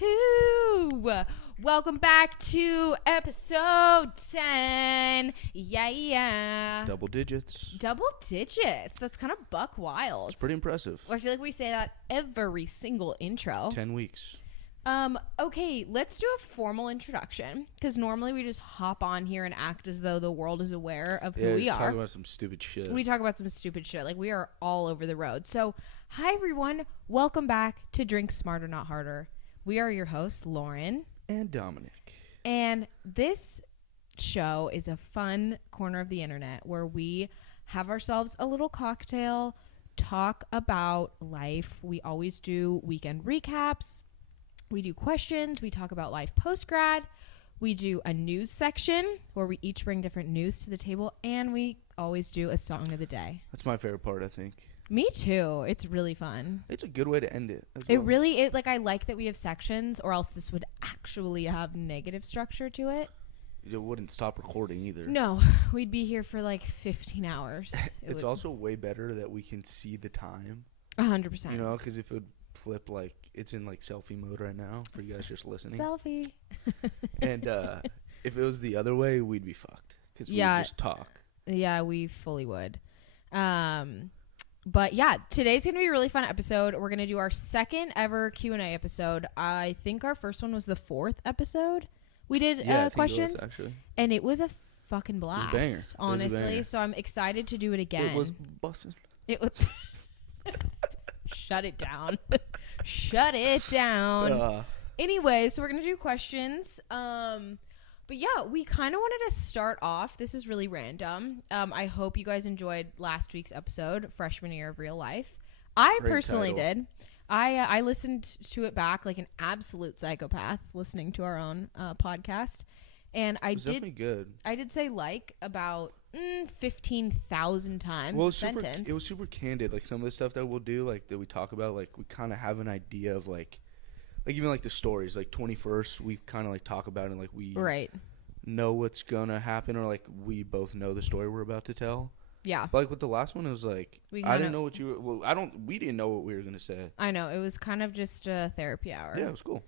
Woohoo! Welcome back to episode 10. Yeah. Double digits. Double digits. That's kind of buck wild. It's pretty impressive. I feel like we say that every single intro. 10 weeks. Okay, let's do a formal introduction because normally we just hop on here and act as though the world is aware of who we are. Talk about some stupid shit. We talk about some stupid shit. Like, we are all over the road. So, hi, everyone. Welcome back to Drink Smarter, Not Harder. We are your hosts, Lauren. And Dominic. And this show is a fun corner of the internet where we have ourselves a little cocktail, talk about life. We always do weekend recaps. We do questions. We talk about life post-grad. We do a news section where we each bring different news to the table. And we always do a song of the day. That's my favorite part, I think. Me too. It's really fun. It's a good way to end it. It really, I like that we have sections, or else this would actually have negative structure to it. It wouldn't stop recording either. No, we'd be here for like 15 hours. It's also way better that we can see the time. 100%. You know, because if it would flip, like, it's in like selfie mode right now for you guys just listening. Selfie. And if it was the other way, we'd be fucked. Because we would just talk. Yeah, we fully would. But yeah, today's going to be a really fun episode. We're going to do our second ever Q&A episode. I think our first one was the 4th episode. We did questions. It was, actually. And it was a fucking blast. It was a banger. Honestly. It was a banger. So I'm excited to do it again. It was bussin'. It was. Shut it down. Shut it down. Anyway, so we're going to do questions. But yeah, we kind of wanted to start off. This is really random. I hope you guys enjoyed last week's episode, Freshman Year of Real Life. I Great personally title. did. I listened to it back like an absolute psychopath, listening to our own podcast. And It was definitely good. I did say about 15,000 times. Well, it was super candid. Like some of the stuff that we'll do, like that we talk about, like we kind of have an idea of like even like the stories. Like 21st, we kind of like talk about it, and like we know what's gonna happen, or like we both know the story we're about to tell. Yeah. But like with the last one, it was like I didn't know what you. We didn't know what we were gonna say. I know, it was kind of just a therapy hour. Yeah, it was cool.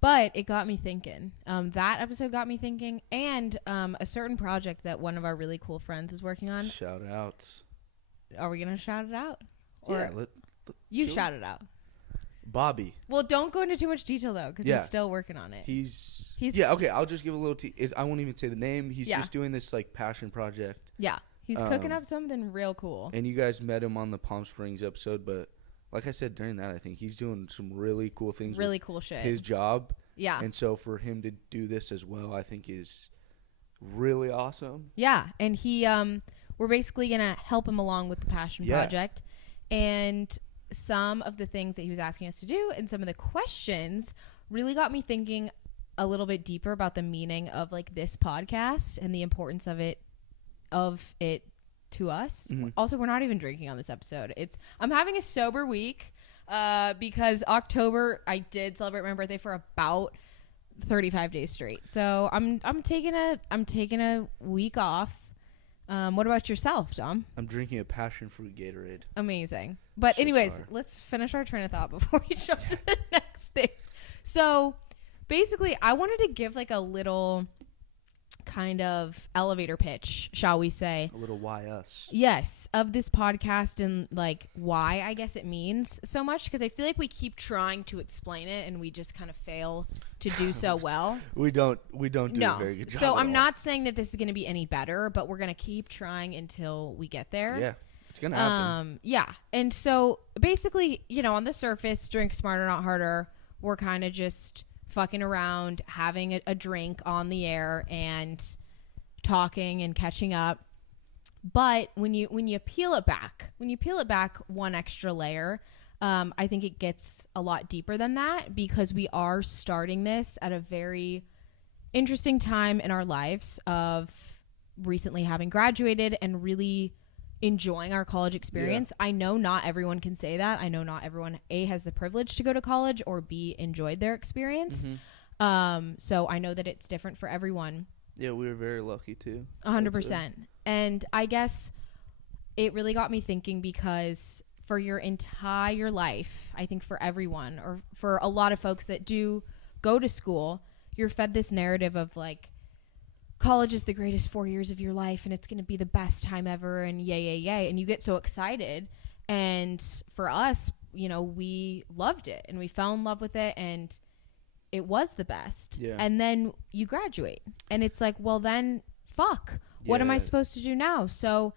But it got me thinking. That episode got me thinking, and a certain project that one of our really cool friends is working on. Shout outs. Are we gonna shout it out? Or Yeah, you shout it out. Bobby. Well, don't go into too much detail though, because he's still working on it. He's okay. I'll just give a little. I won't even say the name. He's just doing this like passion project. Yeah, he's cooking up something real cool. And you guys met him on the Palm Springs episode, but like I said during that, I think he's doing some really cool things. Really cool shit. His job. Yeah. And so for him to do this as well, I think is really awesome. Yeah, and he we're basically gonna help him along with the passion project, and some of the things that he was asking us to do and some of the questions really got me thinking a little bit deeper about the meaning of like this podcast and the importance of it to us. Mm-hmm. Also, we're not even drinking on this episode. I'm having a sober week because October I did celebrate my birthday for about 35 days straight. So I'm taking a week off. What about yourself, Dom? I'm drinking a passion fruit Gatorade. Amazing. But anyways, let's finish our train of thought before we jump to the next thing. So basically, I wanted to give like a little kind of elevator pitch, shall we say. A little why us. Yes, of this podcast and like why I guess it means so much, because I feel like we keep trying to explain it and we just kind of fail to do so well. We don't do a very good job. So I'm not saying that this is going to be any better, but we're going to keep trying until we get there. Yeah. It's going to happen. Yeah. And so basically, on the surface, Drink Smarter, Not Harder, we're kind of just fucking around, having a drink on the air and talking and catching up. But when you peel it back one extra layer, I think it gets a lot deeper than that, because we are starting this at a very interesting time in our lives of recently having graduated and really enjoying our college experience. I know not everyone can say that. I know not everyone A, has the privilege to go to college, or B, enjoyed their experience. So I know that it's different for everyone. Yeah, we were very lucky too. 100%. And I guess it really got me thinking, because for your entire life, I think for everyone, or for a lot of folks that do go to school, you're fed this narrative of like, college is the greatest 4 years of your life and it's going to be the best time ever and yay. And you get so excited. And for us, you know, we loved it and we fell in love with it and it was the best. Yeah. And then you graduate and it's like, well, then fuck, what am I supposed to do now? So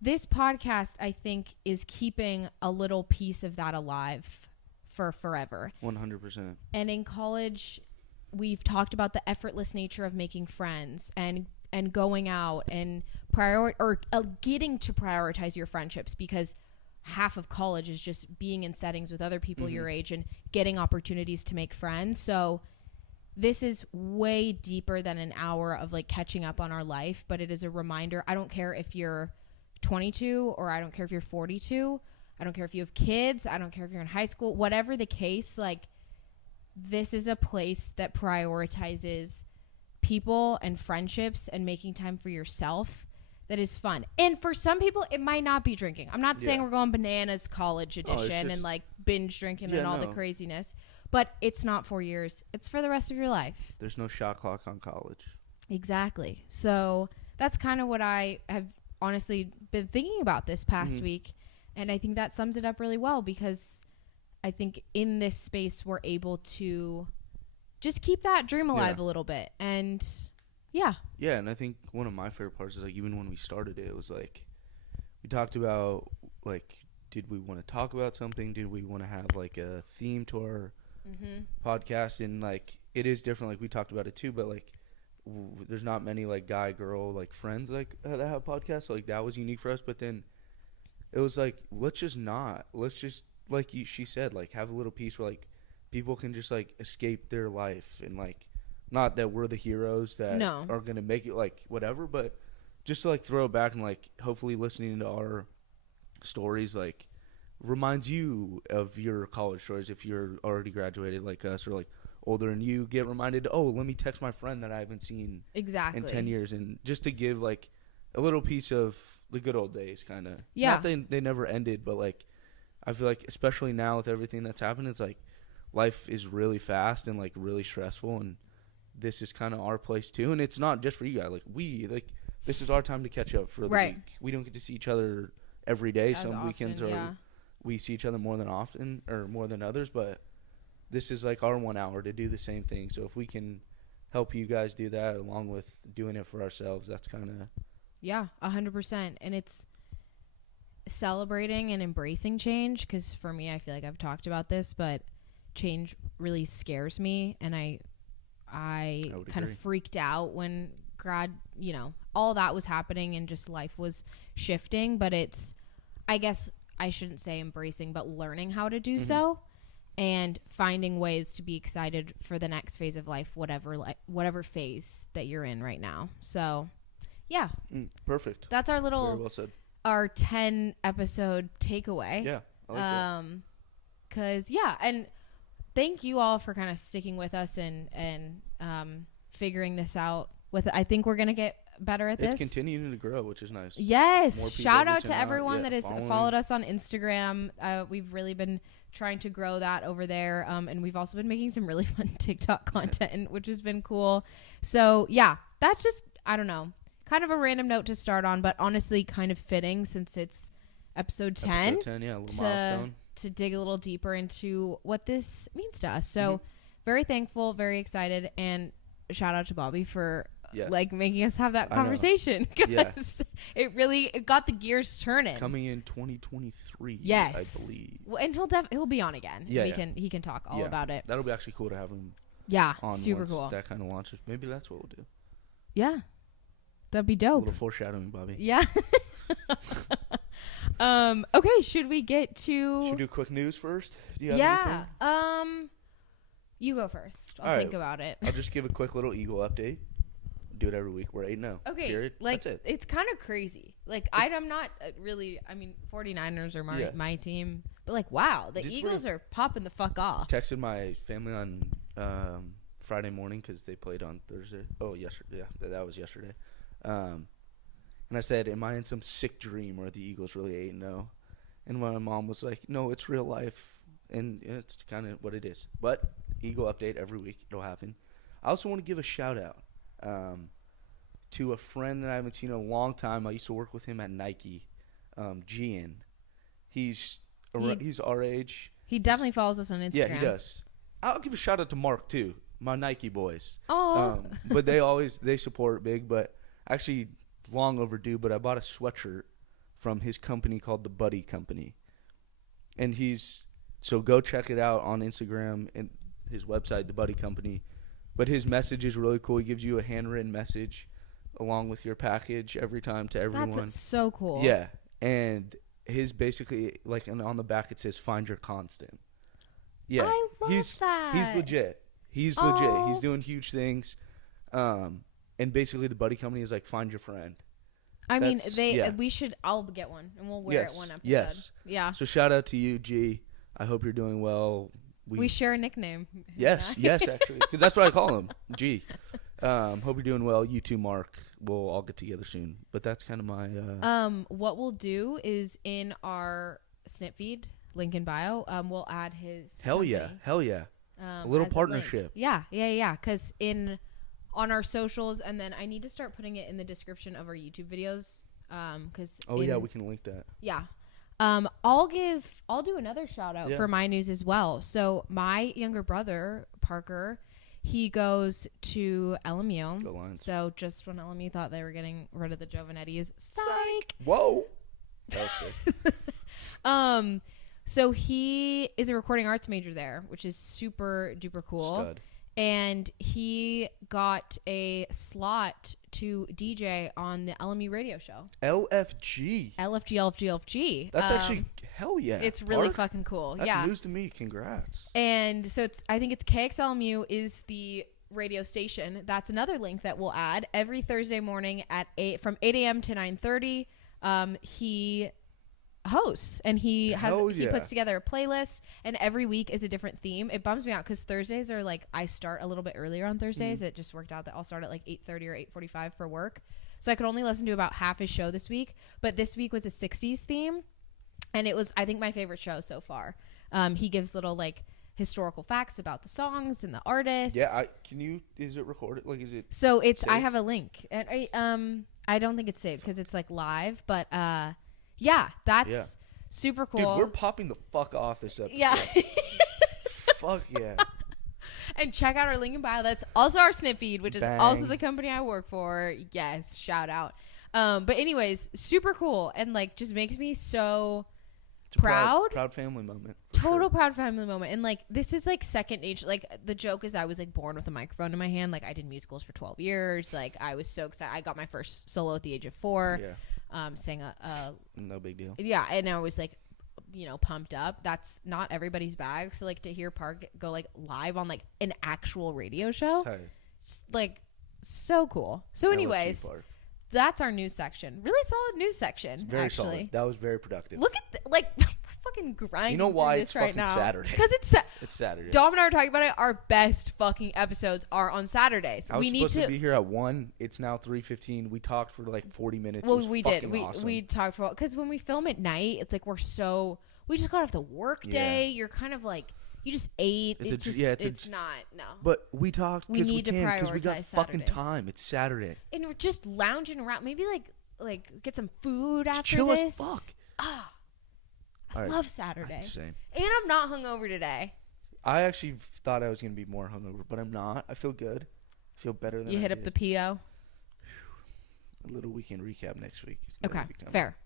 this podcast, I think, is keeping a little piece of that alive for forever. 100%. And in college, we've talked about the effortless nature of making friends and going out and getting to prioritize your friendships, because half of college is just being in settings with other people your age and getting opportunities to make friends. So this is way deeper than an hour of like catching up on our life, but it is a reminder. I don't care if you're 22 or I don't care if you're 42. I don't care if you have kids. I don't care if you're in high school, whatever the case, like this is a place that prioritizes people and friendships and making time for yourself. That is fun. And for some people, it might not be drinking. I'm not saying we're going bananas college edition and like binge drinking and all the craziness, but it's not 4 years. It's for the rest of your life. There's no shot clock on college. Exactly. So that's kind of what I have honestly been thinking about this past week. And I think that sums it up really well, because I think in this space, we're able to just keep that dream alive a little bit. And yeah, and I think one of my favorite parts is like, even when we started it was like, we talked about like, did we want to talk about something? Did we want to have like a theme to our podcast? And like, it is different. Like we talked about it too, but like, there's not many like guy girl like friends like that have podcasts. So, like that was unique for us. But then it was like, let's just like she said, like have a little piece where like people can just like escape their life, and like, not that we're the heroes that are going to make it like whatever, but just to like throw it back and like hopefully listening to our stories like reminds you of your college stories if you're already graduated like us, or like older, and you get reminded, oh, let me text my friend that I haven't seen in 10 years, and just to give like a little piece of the good old days, kind of. Not that they never ended, but like I feel like especially now with everything that's happened, it's like life is really fast and like really stressful, and this is kind of our place too. And it's not just for you guys. Like this is our time to catch up for the week. We don't get to see each other every day. Some often, weekends we see each other more than often or more than others, but this is like our 1 hour to do the same thing. So if we can help you guys do that along with doing it for ourselves, that's kind of 100%. And it's celebrating and embracing change, because for me, I feel like I've talked about this, but change really scares me, and I kind of freaked out when all that was happening and just life was shifting. But it's, I guess I shouldn't say embracing, but learning how to do so, and finding ways to be excited for the next phase of life, whatever phase that you're in right now. So yeah. Perfect. That's our little, very well said, our 10 episode takeaway. Yeah. I like that. 'Cause and thank you all for kind of sticking with us and figuring this out. I think we're going to get better at this. It's continuing to grow, which is nice. Yes. Shout out to everyone that has followed us on Instagram. We've really been trying to grow that over there. And we've also been making some really fun TikTok content, which has been cool. So yeah, that's just, I don't know, kind of a random note to start on, but honestly kind of fitting since it's episode 10. Episode 10, yeah, a little milestone. To dig a little deeper into what this means to us. So very thankful, very excited, and shout out to Bobby for like making us have that conversation, because it got the gears turning. Coming in 2023, yes, I believe. Well, and he'll be on again. He can talk all about it. That'll be actually cool to have him. On super cool. That kind of launches. Maybe that's what we'll do. Yeah, that'd be dope. A little foreshadowing, Bobby. Yeah. Okay, should we get to... Should we do quick news first? Do you have anything? You go first. I'll think about it. I'll just give a quick little Eagle update. Do it every week. We're 8-0. Okay. Period. Like, that's it. It's kind of crazy. Like, I'm not really... I mean, 49ers are my team. But, like, wow. The Eagles are popping the fuck off. Texted my family on Friday morning because they played on Thursday. Oh, yesterday. Yeah, that was yesterday. And I said, am I in some sick dream where the Eagles really 8-0? And my mom was like, no, it's real life. And it's kind of what it is. But Eagle update every week. It'll happen. I also want to give a shout out to a friend that I haven't seen in a long time. I used to work with him at Nike, Gian. He's our age. He definitely follows us on Instagram. Yeah, he does. I'll give a shout out to Mark too, my Nike boys. Oh. But they support big. But actually, long overdue. But I bought a sweatshirt from his company called the Buddy Company, and so go check it out on Instagram and his website, the Buddy Company. But his message is really cool. He gives you a handwritten message along with your package every time to everyone. That's so cool. Yeah, and his basically on the back it says "Find your constant." Yeah, I love that. He's legit. He's legit. He's doing huge things. And basically the Buddy Company is like find your friend. I mean, we should. I'll get one, and we'll wear it one episode. Yes. Yeah. So shout out to you, G. I hope you're doing well. We share a nickname. Yes, yes, actually, because that's what I call him, G. Hope you're doing well. You too, Mark. We'll all get together soon. But that's kind of my. What we'll do is in our Snip feed, link in bio. We'll add his. Hell yeah! A little partnership. Yeah. Because on our socials, and then I need to start putting it in the description of our YouTube videos. We can link that. Yeah. I'll do another shout out for my news as well. So my younger brother, Parker, he goes to LMU. Go Lions. So just when LMU thought they were getting rid of the Giovanettis, psych. Whoa. That was sick. So he is a recording arts major there, which is super duper cool. Stud. And he got a slot to DJ on the LMU radio show. LFG. LFG. That's actually hell yeah. It's really fucking cool. That's news to me. Congrats. And so I think it's KXLMU is the radio station. That's another link that we'll add every Thursday morning from 8 a.m. to 9:30. He hosts, and he puts together a playlist, and every week is a different theme. It bums me out because Thursdays are I start a little bit earlier on Thursdays. It just worked out that I'll start at 8:30 or 8:45 for work, so I could only listen to about half his show this week. But this week was a 60s theme, and it was, I think, my favorite show so far. He gives little historical facts about the songs and the artists. Yeah, is it recorded? Is it? So it's saved? I have a link, and I don't think it's saved because it's live, but yeah, that's super cool. Dude, we're popping the fuck off this episode. Yeah. Fuck yeah. And check out our link in bio. That's also our Snip feed, which is Bang. also the company I work for. Yes, shout out. But anyways, super cool, and just makes me so proud. Proud family moment. Total proud family moment. And this is second nature. The joke is I was born with a microphone in my hand. I did musicals for 12 years. I was so excited. I got my first solo at the age of 4. Yeah. Sang a no big deal. Yeah, and I was pumped up. That's not everybody's bag. So to hear Park go live on an actual radio show, just so cool. So anyways, that's our news section. Really solid news section. Very actually solid. That was very productive. Look at fucking grinding. You know why this it's right fucking now? Saturday? Because it's Saturday. Dom and I are talking about it. Our best fucking episodes are on Saturdays. I was supposed to be here at 1. It's now 3:15. We talked for 40 minutes. Well, it was we did. Awesome. We talked for because when we film at night, it's we just got off the work day. You're kind of you just ate. It's not. But we talked. We need to prioritize because we got fucking time. It's Saturday. And we're just lounging around. Maybe get some food after chill this. Chill as fuck. I love Saturdays. And I'm not hungover today. I actually thought I was going to be more hungover, but I'm not. I feel good. I feel better than you hit up the PO? A little weekend recap next week. Okay. Fair.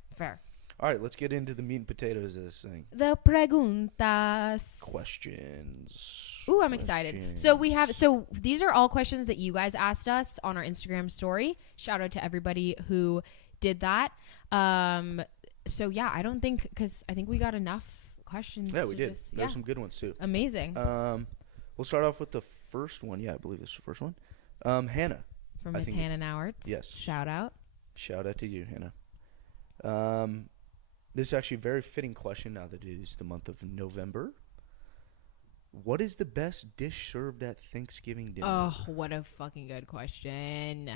All right, let's get into the meat and potatoes of this thing. The preguntas. Questions. Ooh, I'm excited. So these are all questions that you guys asked us on our Instagram story. Shout out to everybody who did that. So yeah, I don't think because I think we got enough questions. Yeah, we did. There's some good ones too. Amazing. We'll start off with the first one. Yeah, I believe this is the first one. Hannah. From Miss Hannah Nauertz. Yes. Shout out. Shout out to you, Hannah. This is actually a very fitting question now that it is the month of November. What is the best dish served at Thanksgiving dinner? Oh, what a fucking good question.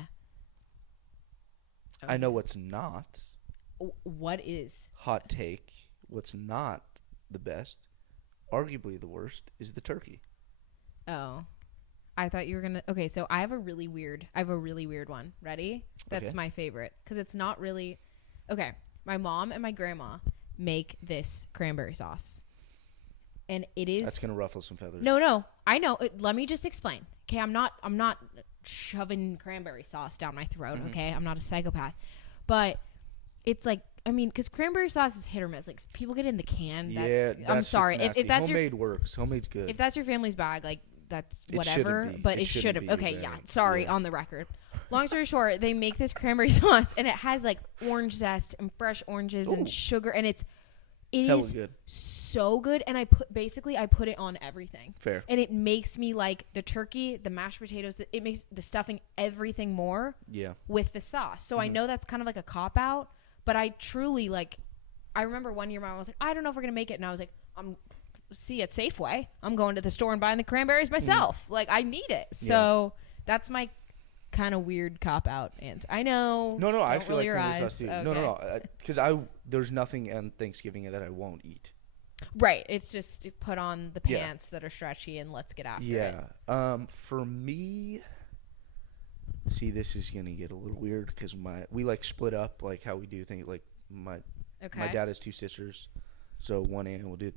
I know what's not. What is? Hot take. What's not the best, arguably the worst, is the turkey. Oh. I thought you were going to. Okay, so I have a really weird one. Ready? That's my favorite because it's not really. Okay, my mom and my grandma make this cranberry sauce. And it is. That's going to ruffle some feathers. No. I know. Let me just explain. Okay, I'm not shoving cranberry sauce down my throat, okay? I'm not a psychopath. But it's like, I mean, because cranberry sauce is hit or miss. Like, people get it in the can. I'm sorry. If that's homemade works. Homemade's good. If that's your family's bag, like, that's whatever. But it should have. Okay, yeah. Sorry, on the record. Long story short, they make this cranberry sauce, and it has, like, orange zest and fresh oranges and sugar, and it is good. So good, and I put it on everything. Fair. And it makes me like the turkey, the mashed potatoes. It makes the stuffing everything more. Yeah. With the sauce, so I know that's kind of like a cop out, but I truly like. I remember one year my mom was like, "I don't know if we're gonna make it," and I was like, see at Safeway. I'm going to the store and buying the cranberries myself. Like I need it, so that's my kind of weird cop out answer. I know. No, I actually like cranberry sauce too. Okay. No, because there's nothing on Thanksgiving that I won't eat. Right, it's just put on the pants that are stretchy and let's get after it. Yeah. For me, see, this is gonna get a little weird because we like split up like how we do things. Like my dad has 2 sisters, so one aunt will do.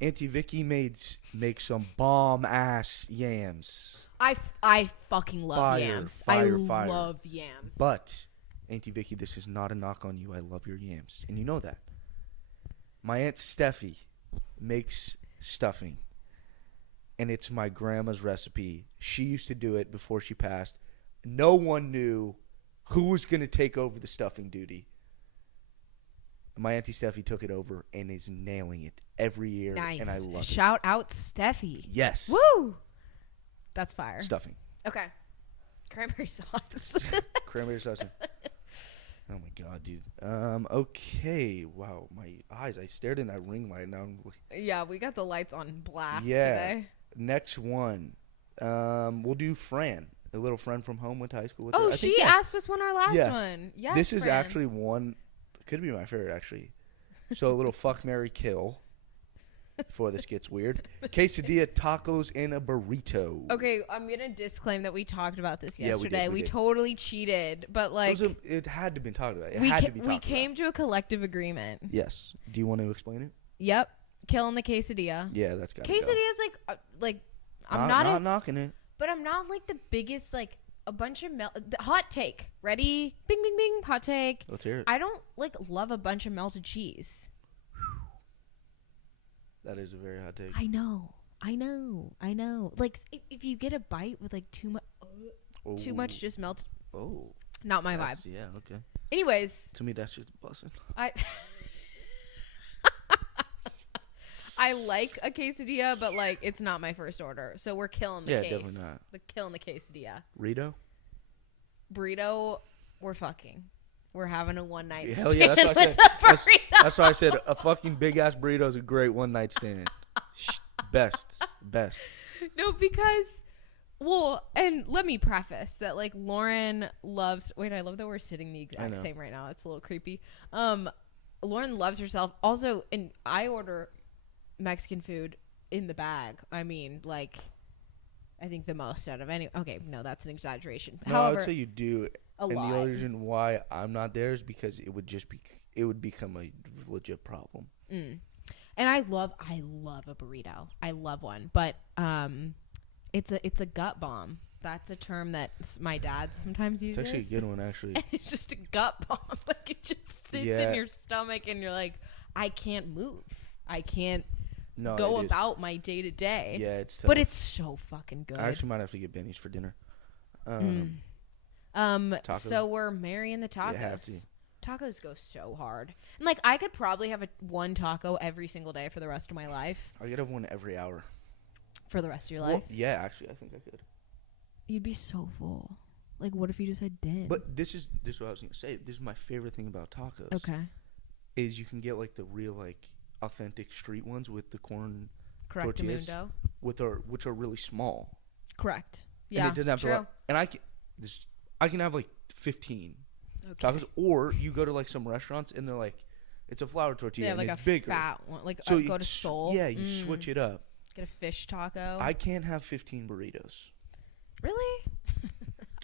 Auntie Vicky makes some bomb ass yams. I fucking love yams. Fire. Love yams. But Auntie Vicky, this is not a knock on you. I love your yams, and you know that. My Aunt Steffi makes stuffing, and it's my grandma's recipe. She used to do it before she passed. No one knew who was going to take over the stuffing duty. My Auntie Steffi took it over and is nailing it every year, nice. And I love it. Shout out Steffi. Yes. Woo! That's fire. Stuffing. Okay. Cranberry sauce. Cranberry sauce. Oh my god, dude. Okay. Wow, my eyes. I stared in that ring light. Now yeah, we got the lights on blast today. Next one. We'll do Fran. A little friend from home, went to high school with her. I think, asked us on our last one. Yeah. This is actually one. Could be my favorite, actually. So a little fuck, marry, kill. Before this gets weird. Quesadilla, tacos, and a burrito. Okay, I'm going to disclaim that we talked about this yesterday. Yeah, we did. totally cheated, but like... It had to be talked about. We came to a collective agreement. Yes. Do you want to explain it? Yep. Killing the quesadilla. Yeah, that's got to Quesadilla is like... I'm not knocking it. But I'm not like the biggest, like... A bunch of hot take. Ready? Bing, bing, bing. Hot take. Let's hear it. I don't love a bunch of melted cheese. That is a very hot take. I know. Like if you get a bite with like too much just melted. Oh. Not my vibe. Yeah. Okay. Anyways. To me, that's just busting. I like a quesadilla, but like it's not my first order. So we're killing the case. Yeah, definitely not. Killing the quesadilla. Burrito, we're fucking. We're having a one night stand. Hell yeah, that's what I said. That's why I said a fucking big ass burrito is a great one night stand. Best. No, because and let me preface that like Lauren loves. Wait, I love that we're sitting the exact same right now. It's a little creepy. Lauren loves herself. Also, and I order Mexican food in the bag. I mean, like, I think the most out of any. Okay, no, that's an exaggeration. No, However, I would say you do. And the only reason why I'm not there is because it would become a legit problem. And I love a burrito. I love one, but it's a gut bomb. That's a term that my dad sometimes uses. It's actually a good one, actually. And it's just a gut bomb. Like it just sits in your stomach, and you're like, I can't move. I can't go about my day to day. Yeah, it's tough. But it's so fucking good. I actually might have to get Benny's for dinner. So we're marrying the tacos. You have to. Tacos go so hard. And like I could probably have one taco every single day for the rest of my life. I could have one every hour. For the rest of your life? Yeah, actually, I think I could. You'd be so full. Like, what if you just had din? But this is what I was going to say. This is my favorite thing about tacos. Okay. Is you can get, like, the real, like, authentic street ones with the corn Correct, tortillas. Mundo. Which are really small. Correct. Yeah, and it doesn't have true. And I can have, like, 15 tacos. Or you go to, like, some restaurants, and they're like, it's a flour tortilla. Yeah, like it's a bigger. fat one. Like, so go to Seoul. Yeah, you switch it up. Get a fish taco. I can't have 15 burritos. Really?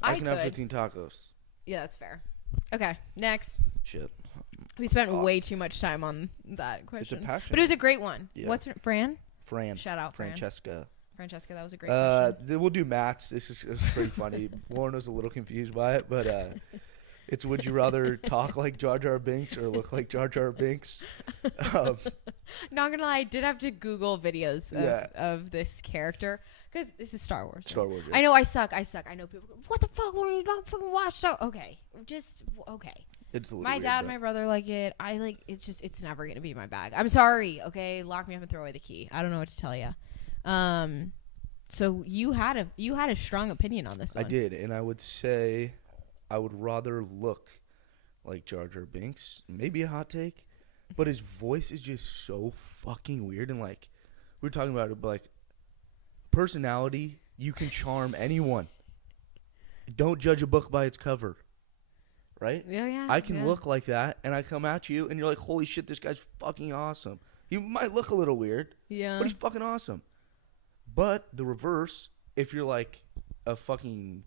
I can have 15 tacos. Yeah, that's fair. Okay, next. Shit. We spent way too much time on that question. It's a passion. But it was a great one. Yeah. What's her, Fran? Fran. Shout out, Fran. Francesca. Francesca, that was a great question. We'll do Matt's. This is pretty funny. Lauren was a little confused by it, but it's would you rather talk like Jar Jar Binks or look like Jar Jar Binks? Not gonna lie, I did have to Google videos of this character because this is Star Wars. Star Wars. Yeah. I know I suck. I know people go, what the fuck, Lauren? You don't fucking watch Star. Okay, just okay. It's a little my weird, dad and my brother like it. I like it's just it's never gonna be my bag. I'm sorry. Okay, lock me up and throw away the key. I don't know what to tell you. So you had a strong opinion on this one. I did, and I would say I would rather look like Jar Jar Binks. Maybe a hot take, but his voice is just so fucking weird. And like we were talking about it, but like personality, you can charm anyone. Don't judge a book by its cover, right? Yeah. I can look like that, and I come at you, and you're like, "Holy shit, this guy's fucking awesome." He might look a little weird, but he's fucking awesome. But the reverse, if you're like a fucking,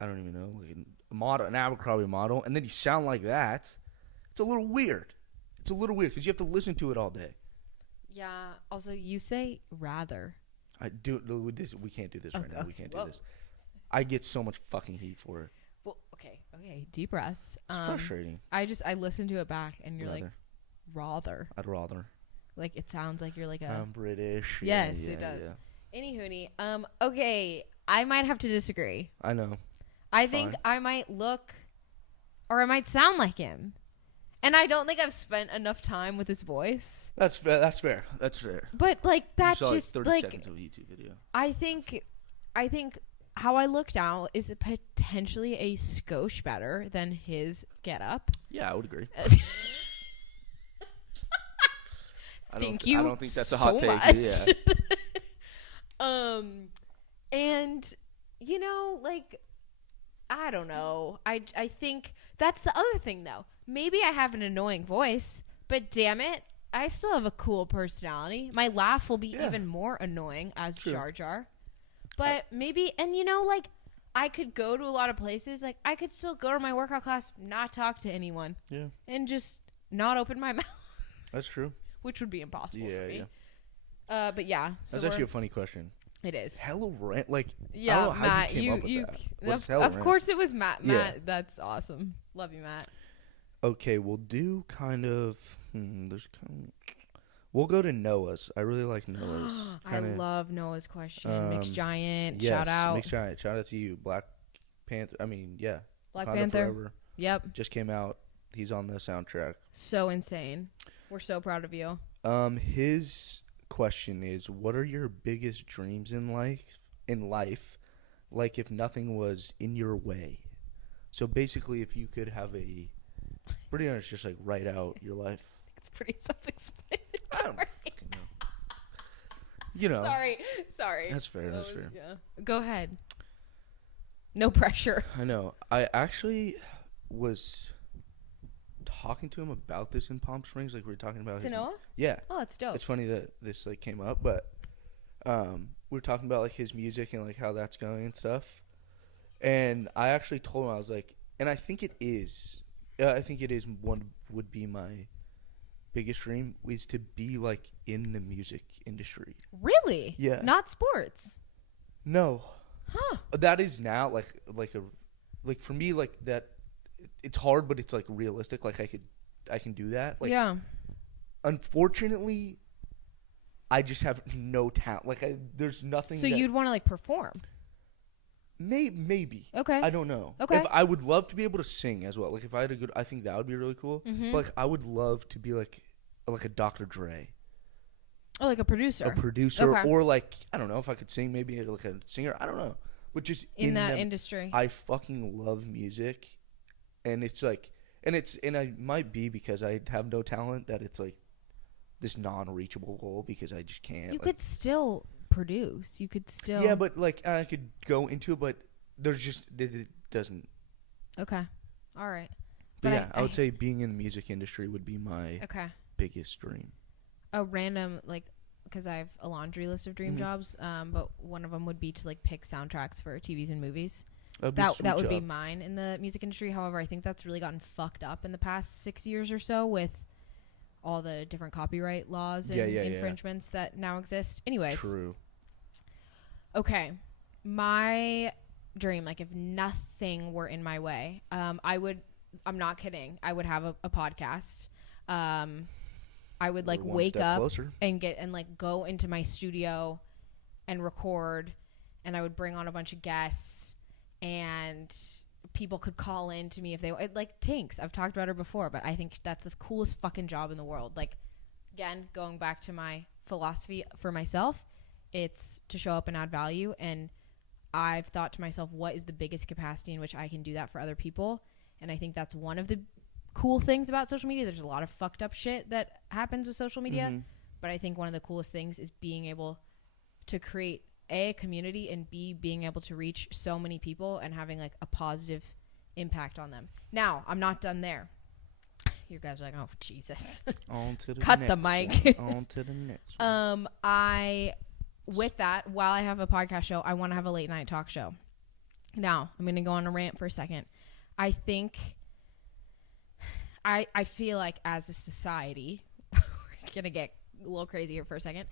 I don't even know, like a model, an Abercrombie model, and then you sound like that, it's a little weird. It's a little weird because you have to listen to it all day. Yeah. Also, you say rather. I do. We can't do this right now. We can't do this. I get so much fucking heat for it. Well, okay. Deep breaths. It's frustrating. I listen to it back, and you're like, rather. I'd rather. Like it sounds like you're like a. I'm British. Yes, it does. Yeah. Anywho, okay, I might have to disagree. I know. I think I might look, or I might sound like him, and I don't think I've spent enough time with his voice. That's fair. That's fair. That's fair. But like that you saw, just 30 seconds of a YouTube video. I think how I look now is potentially a skosh better than his getup. Yeah, I would agree. I don't think that's a hot take. Much. Yeah. And you know, like I don't know. I think that's the other thing though. Maybe I have an annoying voice, but damn it, I still have a cool personality. My laugh will be even more annoying as Jar Jar. But maybe, and you know, like I could go to a lot of places. Like I could still go to my workout class, not talk to anyone, and just not open my mouth. That's true. Which would be impossible for me. Yeah. But yeah. So that's actually a funny question. It is. Hella rant, like yeah, I don't know how Matt. you came up with that. Of course, it was Matt. Matt, that's awesome. Love you, Matt. Okay, we'll do kind of. We'll go to Noah's. I really like Noah's. I love Noah's question. Mixed Giant. Shout out. Mixed Giant. Shout out to you. Black Panther. I mean, yeah. Black Wakanda Panther. Forever. Yep. Just came out. He's on the soundtrack. So insane. We're so proud of you. His question is, what are your biggest dreams in life? Like if nothing was in your way. So basically, if you could have a, pretty much just like write out your life. It's pretty self-explanatory. I don't fucking know. You know. Sorry. That's fair. That's fair. Yeah. Go ahead. No pressure. I know. I actually was talking to him about this in Palm Springs, like we were talking about. To Noah? Yeah. Oh, that's dope. It's funny that this like came up, but we were talking about like his music and like how that's going and stuff. And I actually told him, I was like, and I think it is one would be my biggest dream is to be like in the music industry. Really? Yeah. Not sports. No. Huh. That is now like for me like that. It's hard, but it's like realistic. Like I can do that. Like, yeah. Unfortunately, I just have no talent. Like there's nothing. So you'd want to like perform? Maybe. Okay. I don't know. Okay. If I would love to be able to sing as well. Like if I had a good, I think that would be really cool. Mm-hmm. But like I would love to be like a Dr. Dre. Oh, like a producer. A producer, okay. Or like I don't know if I could sing. Maybe like a singer. I don't know. But just in that industry. I fucking love music. And it's like, and I might be because I have no talent that it's like this non-reachable goal because I just can't. You could still produce. You could still. Yeah, but like I could go into it, but there's just it doesn't. Okay, all right. But yeah, I would say being in the music industry would be my biggest dream. A random like because I have a laundry list of dream jobs. But one of them would be to like pick soundtracks for TVs and movies. That would be mine in the music industry. However, I think that's really gotten fucked up in the past 6 years or so with all the different copyright laws and infringements that now exist. Anyways. True. Okay. My dream, like if nothing were in my way, I'm not kidding, I would have a podcast. I would like wake up and like go into my studio and record, and I would bring on a bunch of guests, and people could call in to me if they like Tinks. I've talked about her before, but I think that's the coolest fucking job in the world. Like, again, going back to my philosophy for myself, it's to show up and add value. And I've thought to myself, what is the biggest capacity in which I can do that for other people? And I think that's one of the cool things about social media. There's a lot of fucked up shit that happens with social media, but I think one of the coolest things is being able to create a community, and B, being able to reach so many people and having like a positive impact on them. Now, I'm not done there. You guys are like, oh Jesus. On to the Cut next the mic. On to the next one. With that, while I have a podcast show, I want to have a late night talk show. Now, I'm going to go on a rant for a second. I think I feel like as a society, we're going to get a little crazy here for a second.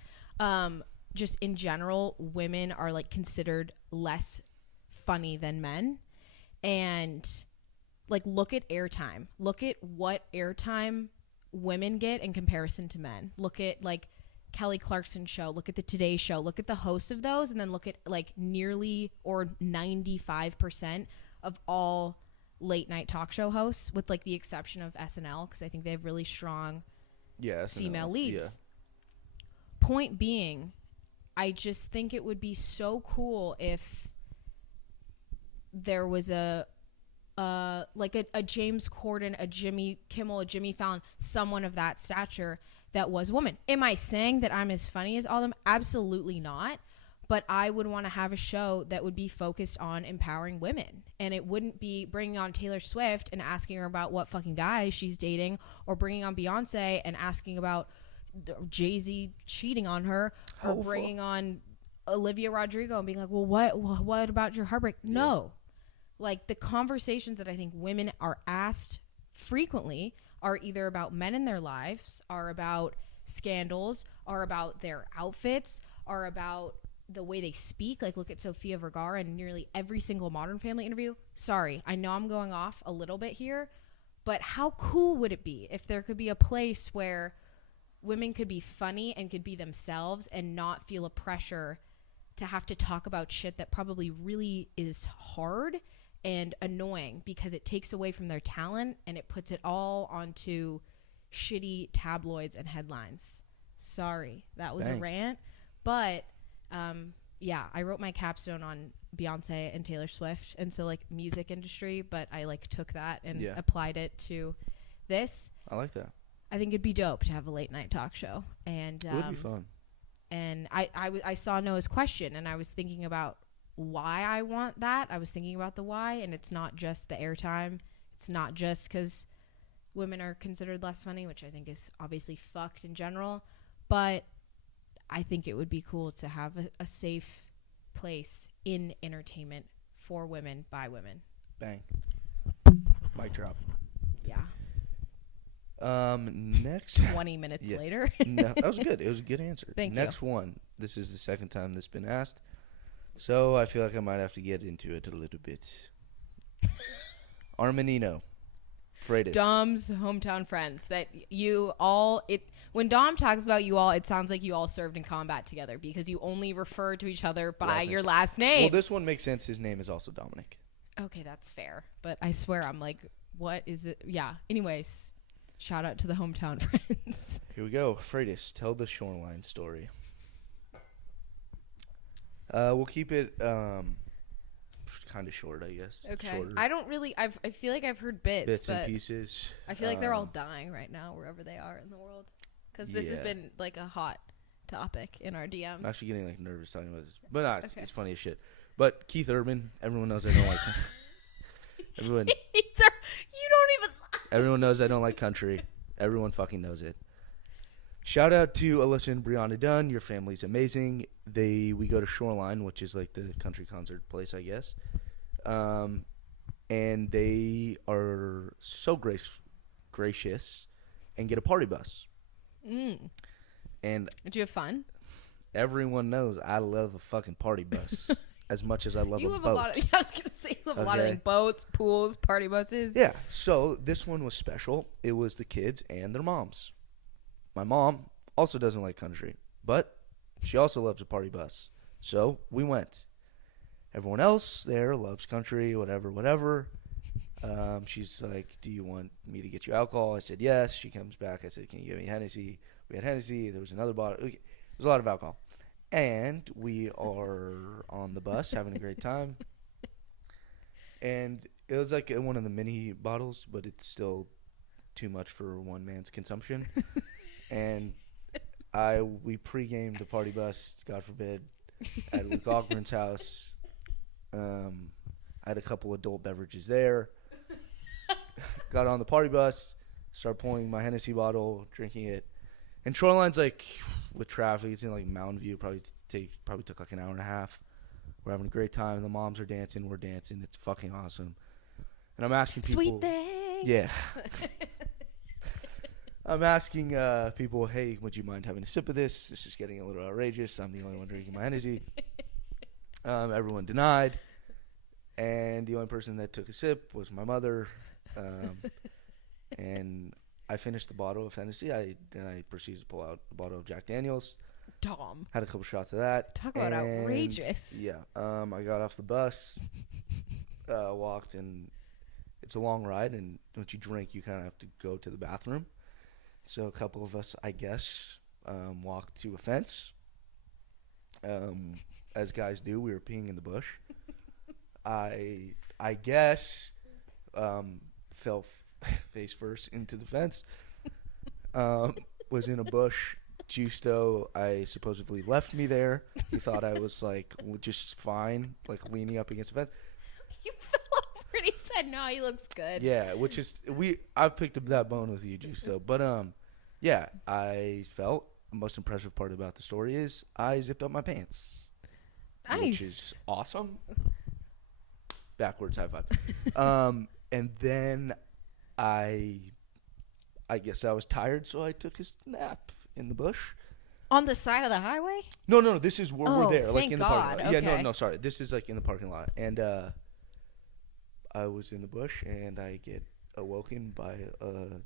Just in general, women are like considered less funny than men. And like, look at airtime. Look at what airtime women get in comparison to men. Look at like Kelly Clarkson show. Look at the Today Show. Look at the hosts of those, and then look at like nearly or 95% of all late night talk show hosts, with like the exception of SNL, because I think they have really strong female leads. Yeah. Point being, I just think it would be so cool if there was a James Corden, a Jimmy Kimmel, a Jimmy Fallon, someone of that stature that was a woman. Am I saying that I'm as funny as all of them? Absolutely not. But I would want to have a show that would be focused on empowering women. And it wouldn't be bringing on Taylor Swift and asking her about what fucking guys she's dating, or bringing on Beyonce and asking about Jay-Z cheating on her, or bringing on Olivia Rodrigo and being like, well, what about your heartbreak? Yeah. No. Like, the conversations that I think women are asked frequently are either about men in their lives, are about scandals, are about their outfits, are about the way they speak. Like, look at Sofia Vergara in nearly every single Modern Family interview. Sorry, I know I'm going off a little bit here, but how cool would it be if there could be a place where women could be funny and could be themselves and not feel a pressure to have to talk about shit that probably really is hard and annoying, because it takes away from their talent and it puts it all onto shitty tabloids and headlines. Sorry, that was a rant. But yeah, I wrote my capstone on Beyonce and Taylor Swift, and so like music industry, but I like took that and applied it to this. I like that. I think it'd be dope to have a late night talk show. And it would be fun. And I saw Noah's question, and I was thinking about why I want that. I was thinking about the why, and it's not just the airtime. It's not just because women are considered less funny, which I think is obviously fucked in general, but I think it would be cool to have a safe place in entertainment for women by women. Bang. Mic drop. Yeah. Next 20 minutes later. No, that was good. It was a good answer. Thank you. Next one. This is the second time this has been asked, so I feel like I might have to get into it a little bit. Armanino. Freitas. Dom's hometown friends that you all, when Dom talks about you all, it sounds like you all served in combat together, because you only refer to each other by your last name. Well, this one makes sense. His name is also Dominic. Okay, that's fair. But I swear, I'm like, what is it? Yeah. Anyways, shout out to the hometown friends. Here we go. Freitas, tell the Shoreline story. We'll keep it kind of short, I guess. Okay. Shorter. I don't really. I feel like I've heard bits and pieces. I feel like they're all dying right now wherever they are in the world, because this has been like a hot topic in our DMs. I'm actually getting like nervous talking about this, but it's funny as shit. But Keith Urban, everyone knows I don't like. Everyone. You don't even. Everyone knows I don't like country. Everyone fucking knows it. Shout out to Alyssa and Brianna Dunn. Your family's amazing. We go to Shoreline, which is like the country concert place, I guess. And they are so gracious and get a party bus. And did you have fun? Everyone knows I love a fucking party bus as much as I love a boat. I was going to say, you love a lot of things. Boats, pools, party buses. Yeah. So this one was special. It was the kids and their moms. My mom also doesn't like country, but she also loves a party bus. So we went. Everyone else there loves country, whatever. She's like, do you want me to get you alcohol? I said, yes. She comes back. I said, can you give me Hennessy? We had Hennessy. There was another bottle. There was a lot of alcohol. And we are on the bus having a great time. And it was like one of the mini bottles, but it's still too much for one man's consumption. And we pre-gamed the party bus, God forbid, at Luke Ogren's house. I had a couple adult beverages there. Got on the party bus, started pulling my Hennessy bottle, drinking it. And Shoreline's like, with traffic, it's in like Mountain View. Probably took like an hour and a half. We're having a great time. The moms are dancing. We're dancing. It's fucking awesome. And I'm asking people. Sweet thing. Yeah. I'm asking people, hey, would you mind having a sip of this? This is getting a little outrageous. I'm the only one drinking my Hennessy. Everyone denied. And the only person that took a sip was my mother. And I finished the bottle of Hennessy. Then I proceeded to pull out a bottle of Jack Daniels. Tom. Had a couple shots of that. Talk about outrageous. Yeah. I got off the bus, walked, and it's a long ride. And once you drink, you kind of have to go to the bathroom. So a couple of us, I guess, walked to a fence. As guys do, we were peeing in the bush. I guess fell face first into the fence. Was in a bush. Justo, I supposedly left me there. He thought I was like just fine, like leaning up against the fence. You fell over and he said, "No, he looks good." Yeah, which is I've picked up that bone with you, Justo. But yeah, I felt the most impressive part about the story is I zipped up my pants. Nice. Which is awesome. Backwards high five. And then I guess I was tired, so I took a nap in the bush. On the side of the highway? No, this is where we're there, like in the parking lot. Okay. Yeah, no, sorry. This is like in the parking lot. And I was in the bush and I get awoken by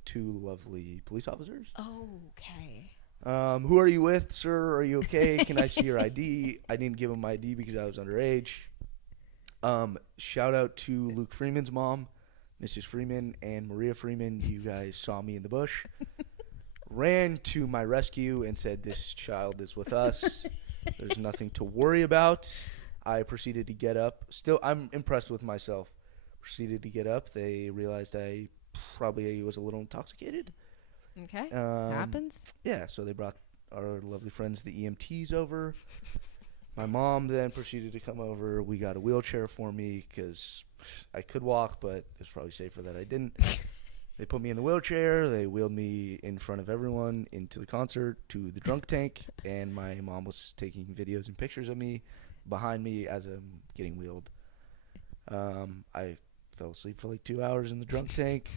two lovely police officers. Okay. Who are you with, sir? Are you okay? Can I see your ID? I didn't give him my ID because I was underage. Shout out to Luke Freeman's mom, Mrs. Freeman, and Maria Freeman. You guys saw me in the bush. Ran to my rescue and said, this child is with us. There's nothing to worry about. I proceeded to get up. Still, I'm impressed with myself. Proceeded to get up. They realized I probably was a little intoxicated. Okay. Happens. Yeah, so they brought our lovely friends, the EMTs, over. My mom then proceeded to come over. We got a wheelchair for me because I could walk, but it's probably safer that I didn't. They put me in the wheelchair. They wheeled me in front of everyone into the concert to the drunk tank, and my mom was taking videos and pictures of me behind me as I'm getting wheeled. I fell asleep for like 2 hours in the drunk tank,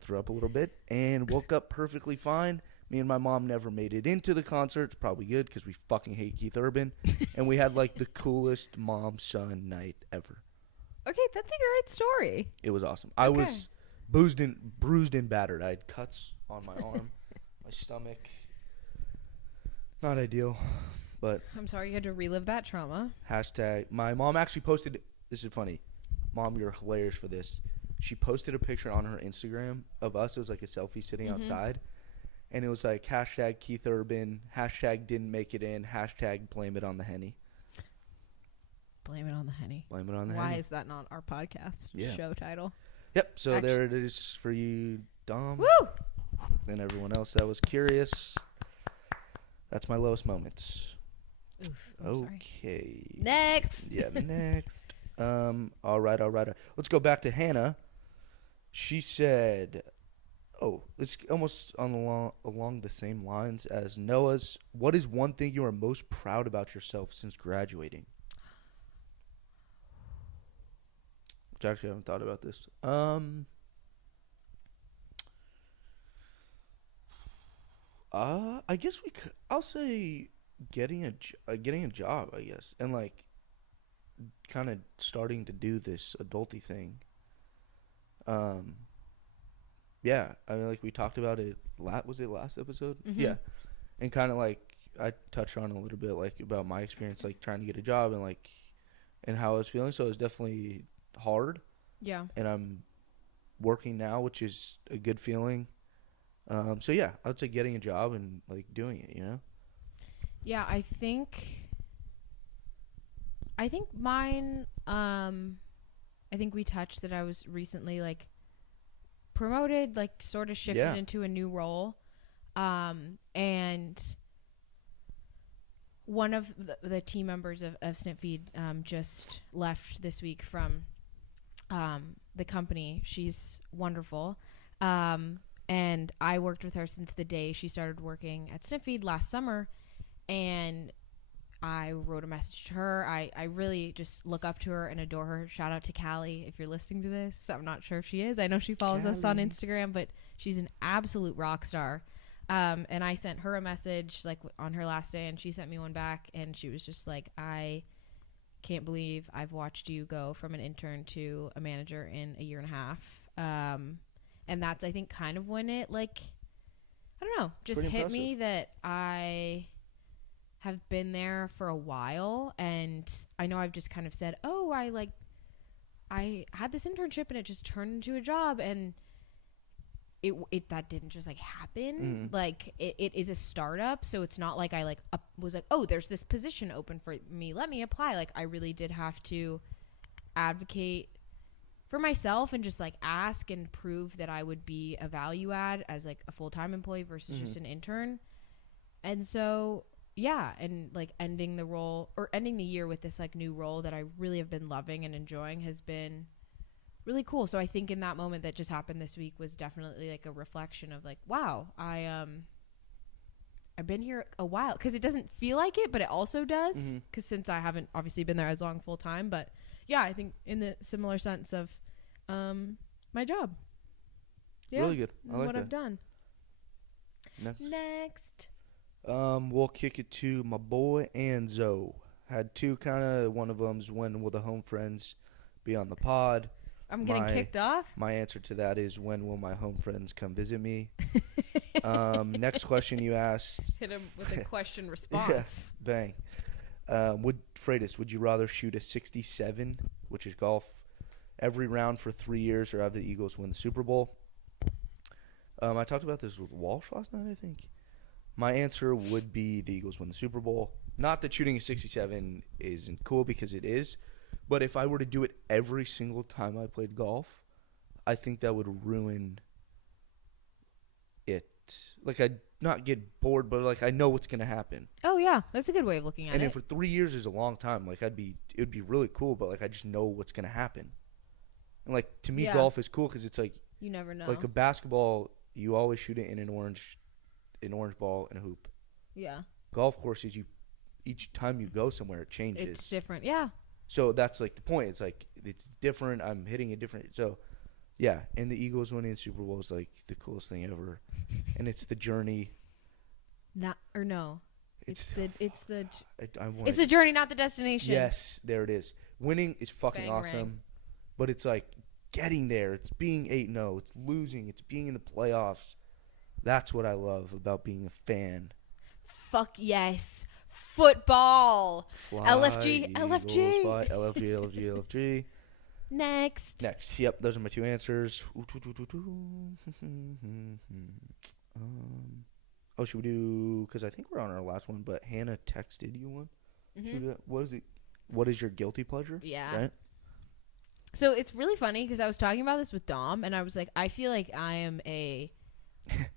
threw up a little bit, and woke up perfectly fine. Me and my mom never made it into the concert. It's probably good because we fucking hate Keith Urban. And we had like the coolest mom-son night ever. Okay, that's a great story. It was awesome. I was bruised and battered. I had cuts on my arm, my stomach. Not ideal, but I'm sorry you had to relive that trauma. # my mom actually posted, this is funny. Mom, you're hilarious for this. She posted a picture on her Instagram of us. It was like a selfie sitting outside. And it was like # Keith Urban, # didn't make it in, # blame it on the Henny. Blame it on the Henny. Blame it on the Henny. Henny. Why is that not our podcast show title? Yep. So there it is for you, Dom. Woo! And everyone else that was curious. That's my lowest moments. Oof, okay. Sorry. Next. Yeah, next. All right. Let's go back to Hannah. She said, Oh, it's almost along the same lines as Noah's. What is one thing you are most proud about yourself since graduating? Which actually I haven't thought about this. I guess I'll say getting a job. I guess, and like kind of starting to do this adulty thing. Um, yeah, I mean, like we talked about it. Was it last episode? Mm-hmm. Yeah, and kind of like I touched on a little bit like about my experience, like trying to get a job and how I was feeling. So it was definitely hard. Yeah. And I'm working now, which is a good feeling. So yeah, I would say getting a job and like doing it, you know? Yeah, I think mine, I think we touched that I was recently like promoted, like sort of shifted into a new role. And one of the team members of SnipFeed just left this week from the company. She's wonderful. And I worked with her since the day she started working at SnipFeed last summer. And I wrote a message to her. I really just look up to her and adore her. Shout out to Callie if you're listening to this. I'm not sure if she is. I know she follows us on Instagram, but she's an absolute rock star. And I sent her a message like on her last day, and she sent me one back, and she was just like, I can't believe I've watched you go from an intern to a manager in a year and a half. And that's, I think, kind of when it, like, I don't know, just Pretty hit impressive. me that I have been there for a while. And I know I've just kind of said, oh, I had this internship and it just turned into a job. And it that didn't just like happen. Like it is a startup, so it's not like I was like, oh, there's this position open for me, let me apply. Like I really did have to advocate for myself and just like ask and prove that I would be a value add as like a full-time employee versus just an intern. And so yeah, and like ending the year with this like new role that I really have been loving and enjoying has been really cool. So I think in that moment that just happened this week was definitely like a reflection of like, wow, I've been here a while, because it doesn't feel like it, but it also does, because since I haven't obviously been there as long full time. But yeah, I think in the similar sense of my job. Yeah, really good. I like what that. I've done. Next. We'll kick it to my boy Anzo. Had two kind of, one of them's when will the home friends be on the pod? I'm getting kicked off? My answer to that is, when will my home friends come visit me? Next question you asked. Hit him with a question response. Yeah, bang. Would you rather shoot a 67, which is golf, every round for 3 years, or have the Eagles win the Super Bowl? I talked about this with Walsh last night, I think. My answer would be the Eagles win the Super Bowl. Not that shooting a 67 isn't cool, because it is. But if I were to do it every single time I played golf, I think that would ruin it. Like, I'd not get bored, but like I know what's gonna happen. Oh yeah, that's a good way of looking at it. And for 3 years is a long time. Like, it would be really cool, but like I just know what's gonna happen. And like, to me, golf is cool because it's like, you never know. Like a basketball, you always shoot it in an orange ball and a hoop. Yeah. Golf courses, each time you go somewhere, it changes. It's different. Yeah. So that's like the point. It's like, it's different. I'm hitting it different. So, yeah. And the Eagles winning the Super Bowl is like the coolest thing ever. And it's the journey. It's the journey, not the destination. Yes, there it is. Winning is fucking awesome. Rang. But it's like getting there. It's being 8-0. It's losing. It's being in the playoffs. That's what I love about being a fan. Fuck yes. Football. Fly, LFG. Eagles, fly, LFG. Next. Yep, those are my two answers. Should we do, because I think we're on our last one, but Hannah texted you one. Mm-hmm. What is it? What is your guilty pleasure? Yeah. Right? So it's really funny because I was talking about this with Dom, and I was like, I feel like I am a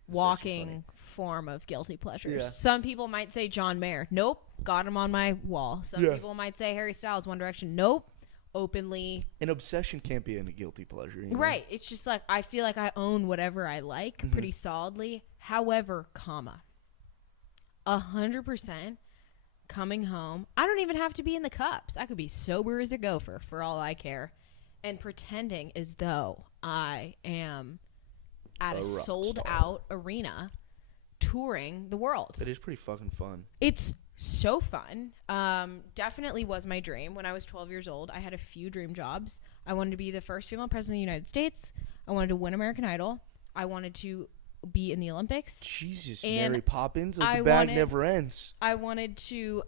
walking form of guilty pleasures. Yeah. Some people might say John Mayer. Nope. Got him on my wall. Some people might say Harry Styles, One Direction. Nope. openly. An obsession can't be a guilty pleasure. You know? Right. It's just like I feel like I own whatever I like pretty solidly. However, 100% coming home. I don't even have to be in the cups. I could be sober as a gopher for all I care. And pretending as though I am at a sold-out arena touring the world. It is pretty fucking fun. It's so fun. Definitely was my dream. When I was 12 years old, I had a few dream jobs. I wanted to be the first female president of the United States. I wanted to win American Idol. I wanted to be in the Olympics. Jesus, and Mary Poppins. Like the bag never ends. I wanted to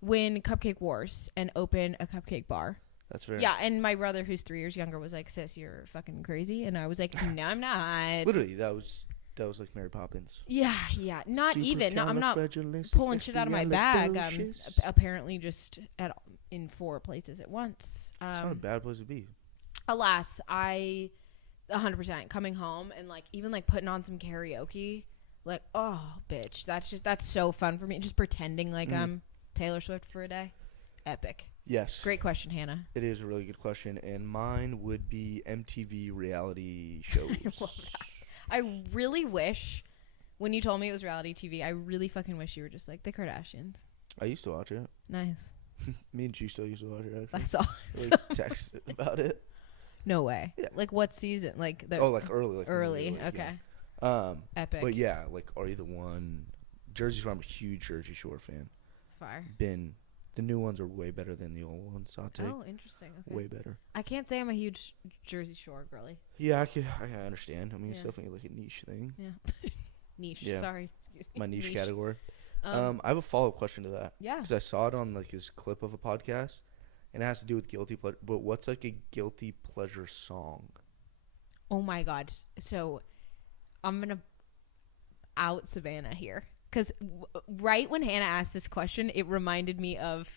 win Cupcake Wars and open a cupcake bar. That's fair. Yeah, and my brother, who's 3 years younger, was like, "Sis, you're fucking crazy," and I was like, "No, I'm not." Literally, that was like Mary Poppins. Yeah, not even. No, I'm not pulling shit out of my bag. I'm apparently just in 4 places at once. It's not a bad place to be. Alas, 100% coming home and like even like putting on some karaoke. Like, oh, bitch, that's so fun for me. Just pretending like I'm Taylor Swift for a day. Epic. Yes. Great question, Hannah. It is a really good question, and mine would be MTV reality shows. I love that. I really wish, when you told me it was reality TV, I really fucking wish you were just like the Kardashians. I used to watch it. Nice. Me and she still used to watch it. Actually. That's awesome. Like text about it. No way. Yeah. Like what season? Like like early. Like early. Okay. Yeah. Epic. But yeah, like Are You the One? Jersey Shore. I'm a huge Jersey Shore fan. Fire. The new ones are way better than the old ones. I'll take. Oh, interesting. Okay. Way better. I can't say I'm a huge Jersey Shore girly. Yeah, I understand. I mean, it's definitely like a niche thing. Yeah. Niche. Yeah. Sorry. Excuse me. My niche category. I have a follow-up question to that. Yeah. Because I saw it on like his clip of a podcast, and it has to do with guilty pleasure. But what's like a guilty pleasure song? Oh my God. So I'm gonna out Savannah here. Because right when Hannah asked this question, it reminded me of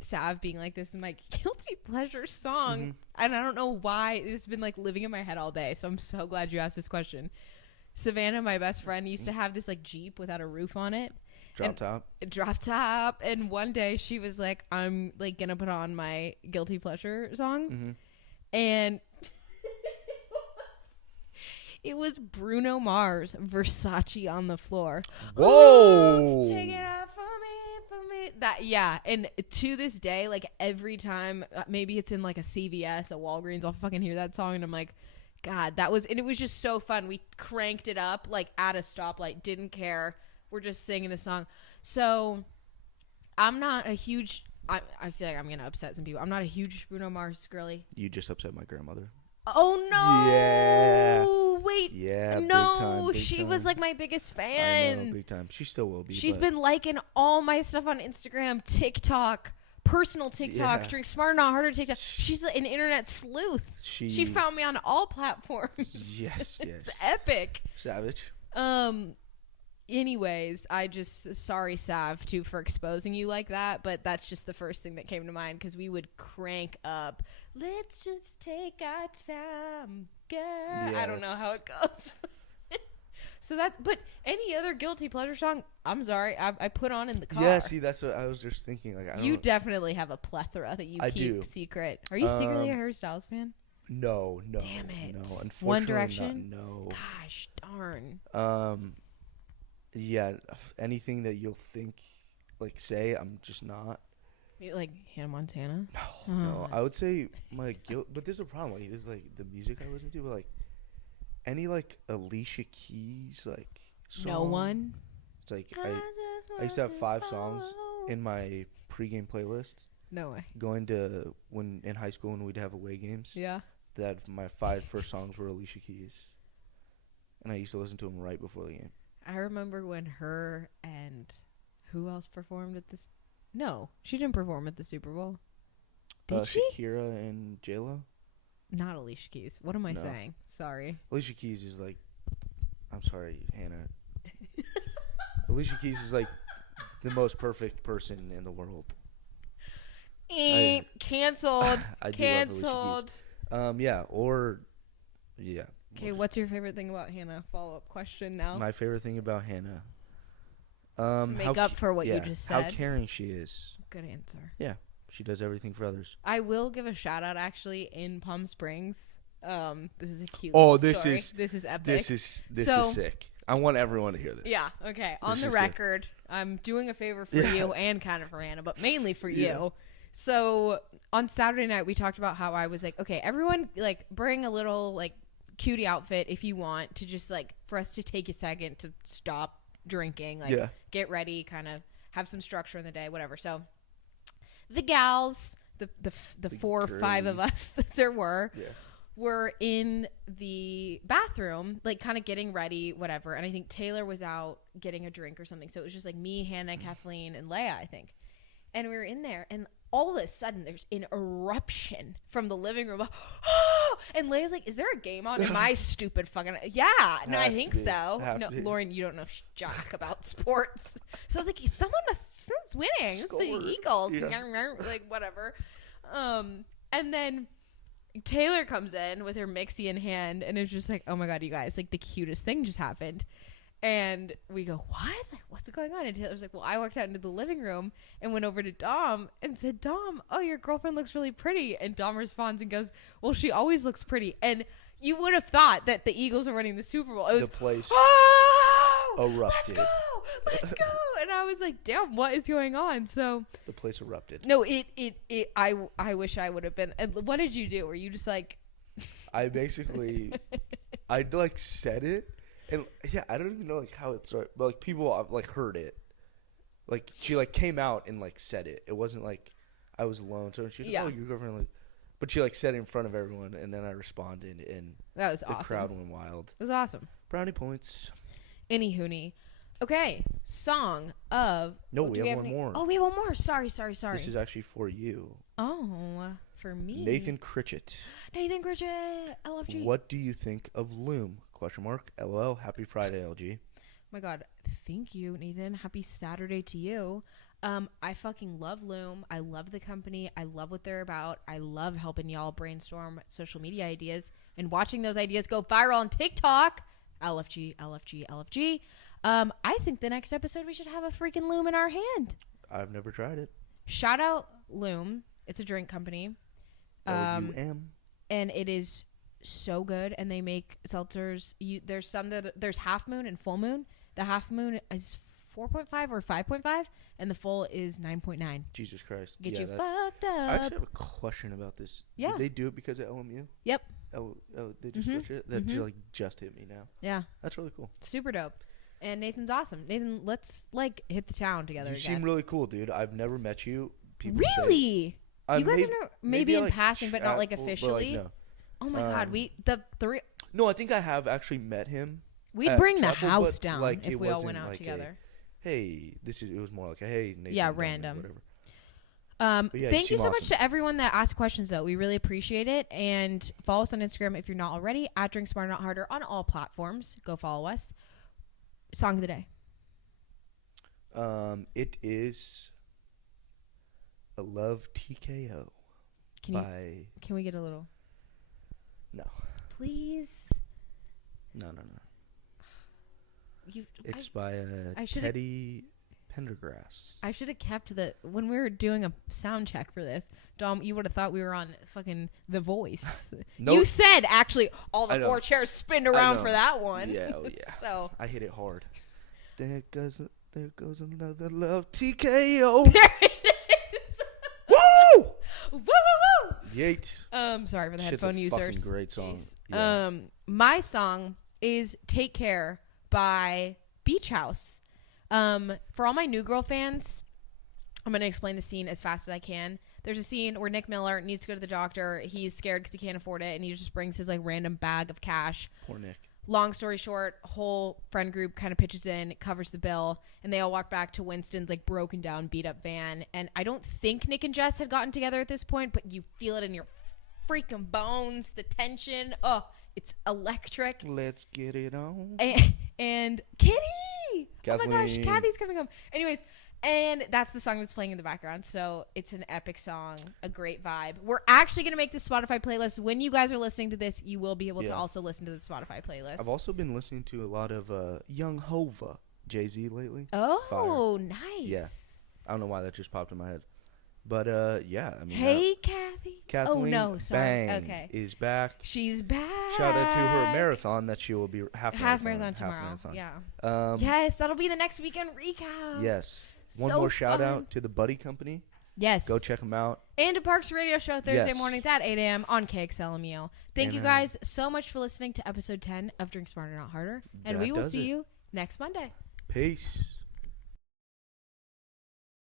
Sav being like, this is my guilty pleasure song. Mm-hmm. And I don't know why. It's been like living in my head all day. So I'm so glad you asked this question. Savannah, my best friend, used to have this like Jeep without a roof on it. Drop top. And one day she was like, I'm like going to put on my guilty pleasure song. Mm-hmm. And it was Bruno Mars, Versace on the Floor. Whoa! Ooh, take it out for me. That, yeah. And to this day, like every time, maybe it's in like a CVS, a Walgreens, I'll fucking hear that song and I'm like, God, and it was just so fun. We cranked it up like at a stoplight, didn't care. We're just singing the song. So I'm not a huge, I feel like I'm going to upset some people. I'm not a huge Bruno Mars girly. You just upset my grandmother. Oh, no. Yeah. Wait. Yeah, no, big she time. was like my biggest fan. I know, big time. She still will be. She's been liking all my stuff on Instagram, TikTok, personal TikTok, Drink Smarter Not Harder TikTok. She's an internet sleuth. She found me on all platforms. Yes. It's epic. Savage. Anyways, sorry, Sav, too, for exposing you like that, but that's just the first thing that came to mind because we would crank up, let's just take our time, girl. Yeah, I don't know how it goes. So but any other guilty pleasure song, I'm sorry, I put on in the car. Yeah, see, that's what I was just thinking. Like, you definitely have a plethora that you keep secret. Are you secretly a Harry Styles fan? No. Damn it. No, unfortunately, One Direction? No. Gosh, darn. Yeah, anything that you'll think, like, say, I'm just not. Like Hannah Montana? No. I would say my guilt, but there's a problem. Like, there's like the music I listen to, but like any like Alicia Keys like song. No one. It's like I used to have 5 songs in my pregame playlist. No way. Going to when in high school when we'd have away games. Yeah. That my 5 first songs were Alicia Keys, and I used to listen to them right before the game. I remember when her and who else performed at this? No, she didn't perform at the Super Bowl. Did she? Shakira and J-Lo. Not Alicia Keys. What am I saying? Sorry. Alicia Keys is like, I'm sorry, Hannah. Alicia Keys is like the most perfect person in the world. Canceled. I Canceled. Yeah. Okay, what's your favorite thing about Hannah? Follow-up question now. My favorite thing about Hannah To make up for what you just said. How caring she is. Good answer. Yeah, she does everything for others. I will give a shout out actually in Palm Springs. This is a cute. This story. is this is epic. This is sick. I want everyone to hear this. Yeah. Okay. On the record, I'm doing a favor for you and kind of for Hannah, but mainly for you. So on Saturday night, we talked about how I was like, okay, everyone like bring a little like cutie outfit if you want to just like for us to take a second to stop drinking, like get ready, kind of have some structure in the day, whatever. So the gals, the 4 or 5 of us that there were in the bathroom, like kind of getting ready, whatever. And I think Taylor was out getting a drink or something. So it was just like me, Hannah, Kathleen, and Leia, I think. And we were in there, and all of a sudden there's an eruption from the living room. And Leia's like, is there a game on? Am I stupid fucking? Yeah. No, I think so. No, Lauren, you don't know jack about sports. So I was like, someone's winning. It's the Eagles. Yeah. Like, whatever. And then Taylor comes in with her mixie in hand, and it's just like, oh my God, you guys, like the cutest thing just happened. And we go, what? Like, what's going on? And Taylor's like, well, I walked out into the living room and went over to Dom and said, Dom, oh, your girlfriend looks really pretty. And Dom responds and goes, well, she always looks pretty. And you would have thought that the Eagles were winning the Super Bowl. It was the place erupted. Let's go. And I was like, damn, what is going on? So the place erupted. No, I wish I would have been. What did you do? Were you just like? I basically, I like said it. And yeah, I don't even know like how it started, but like people like heard it. Like she like came out and like said it. It wasn't like I was alone. So she was like, oh, your girlfriend like, but she like said it in front of everyone, and then I responded, and that was awesome. The crowd went wild. It was awesome. Brownie points. Anywho, okay, song of. No, we have one more. Oh, we have one more. Sorry. This is actually for you. Oh, for me. Nathan Critchett. LFG. What do you think of Loom? ? LOL. Happy Friday, LG. My God, thank you, Nathan. Happy Saturday to you. I fucking love Loom. I love the company. I love what they're about. I love helping y'all brainstorm social media ideas and watching those ideas go viral on TikTok. LFG. I think the next episode we should have a freaking Loom in our hand. I've never tried it. Shout out Loom. It's a drink company. LUM. And it is so good, and they make seltzers. There's Half Moon and Full Moon. The Half Moon is 4.5 or 5.5, and the full is 9.9. Jesus Christ! Get you fucked up. I actually have a question about this. Yeah. Did they do it because of LMU? Yep. Oh, they just switch it. That just hit me now. Yeah. That's really cool. Super dope. And Nathan's awesome. Nathan, let's like hit the town together. You seem really cool, dude. I've never met you. People really? You guys are maybe in passing, but not like officially. Like, no. Oh my God, No, I think I have actually met him. We'd bring the house down like, if we all went out together. Hey, it was more like a hey, Nathan. Yeah, random. Whatever. Thank you so much to everyone that asked questions, though. We really appreciate it. And follow us on Instagram if you're not already, at Drink Smarter Not Harder on all platforms. Go follow us. Song of the day. It is a Love TKO. Can we get a little? No. Please. No. It's by Teddy Pendergrass. I should have kept when we were doing a sound check for this, Dom, you would have thought we were on fucking The Voice. No, you said actually all the 4 chairs spinned around for that one. Yeah, yeah. So I hit it hard. There goes another Love TKO. There it is. Woo! Woo! Yeet. Sorry for the headphone users. Fucking great song. Yeah. My song is "Take Care" by Beach House. For all my New Girl fans, I'm gonna explain the scene as fast as I can. There's a scene where Nick Miller needs to go to the doctor. He's scared because he can't afford it, and he just brings his like random bag of cash. Poor Nick. Long story short, whole friend group kind of pitches in, covers the bill, and they all walk back to Winston's like broken down, beat up van. And I don't think Nick and Jess had gotten together at this point, but you feel it in your freaking bones, the tension. Oh, it's electric. Let's get it on. And Kitty! Kathleen. Oh my gosh, Kathy's coming home. Anyways, and that's the song that's playing in the background. So it's an epic song, a great vibe. We're actually going to make the Spotify playlist. When you guys are listening to this, you will be able to also listen to the Spotify playlist. I've also been listening to a lot of Young Hova Jay-Z lately. Oh, Fire. Nice. Yeah. I don't know why that just popped in my head. But, yeah. I mean, hey, Kathy. Kathleen oh, no. Sorry. Bang okay. is back. She's back. Shout out to her marathon that she will be half marathon tomorrow. Marathon. Yeah. Yes, that'll be the next weekend recap. Yes. One more shout out to the Buddy Company. Yes. Go check them out. And a Parks Radio Show Thursday mornings at 8 a.m. on KXLMEO. Thank you guys so much for listening to episode 10 of Drink Smarter Not Harder. And we will see you next Monday. Peace.